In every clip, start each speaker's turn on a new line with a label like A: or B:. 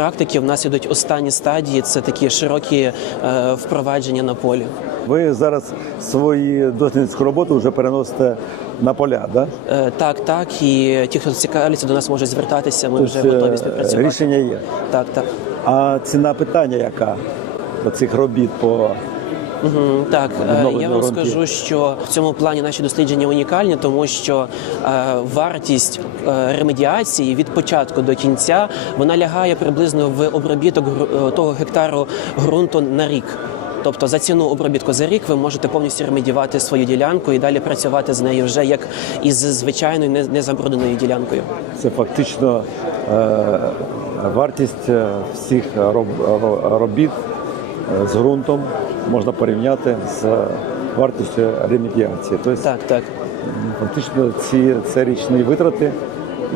A: практики в нас ідуть останні стадії. Це такі широкі е, впровадження на полі.
B: Ви зараз свою дослідницьку роботу вже переносите на поля, да?
A: Е, Так, так, і ті, хто цікавляться, до нас можуть звертатися. Ми вже
B: Тобто,
A: готові
B: е,
A: співпрацювати.
B: Рішення є.
A: Так, так.
B: А ціна питання яка? Цих робіт по
A: Мгм, Так, е, я вам скажу, що в цьому плані наші дослідження унікальні, тому що е, вартість е, ремедіації від початку до кінця вона лягає приблизно в обробіток того гектару ґрунту на рік. Тобто за ціну обробітку за рік ви можете повністю ремедіювати свою ділянку і далі працювати з нею вже як із звичайною не- незабрудненою ділянкою.
B: це фактично е, вартість всіх роб, робіт з ґрунтом можна порівняти з вартістю ремедіації. Тобто
A: Так, так.
B: фактично ці це річні витрати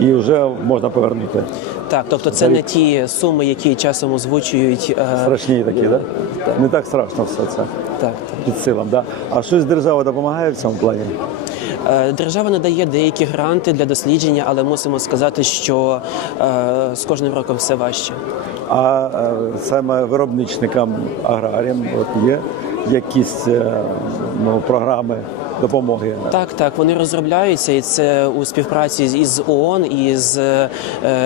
B: і вже можна повернути.
A: Так, тобто це не ті суми, які часом озвучують. е,
B: Страшні такі, да?
A: Так.
B: Не так страшно все це
A: Так.
B: під силам. Да? А щось держава допомагає в цьому плані?
A: Е, Держава надає деякі гранти для дослідження, але мусимо сказати, що е, з кожним роком все важче.
B: А е, саме виробничникам аграріям от є якісь е, ну, програми допомоги.
A: Так, так, вони розробляються, і це у співпраці з- із ООН і з е,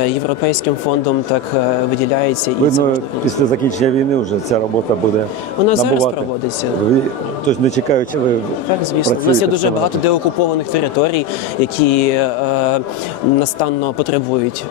A: Європейським фондом так е, виділяється. І
B: Видно,
A: можна
B: після закінчення війни вже ця робота буде
A: Вона зараз проводиться.
B: Ви, тобто не чекаючи, ви
A: Так, звісно, у нас є дуже багато деокупованих територій, які е, настанно потребують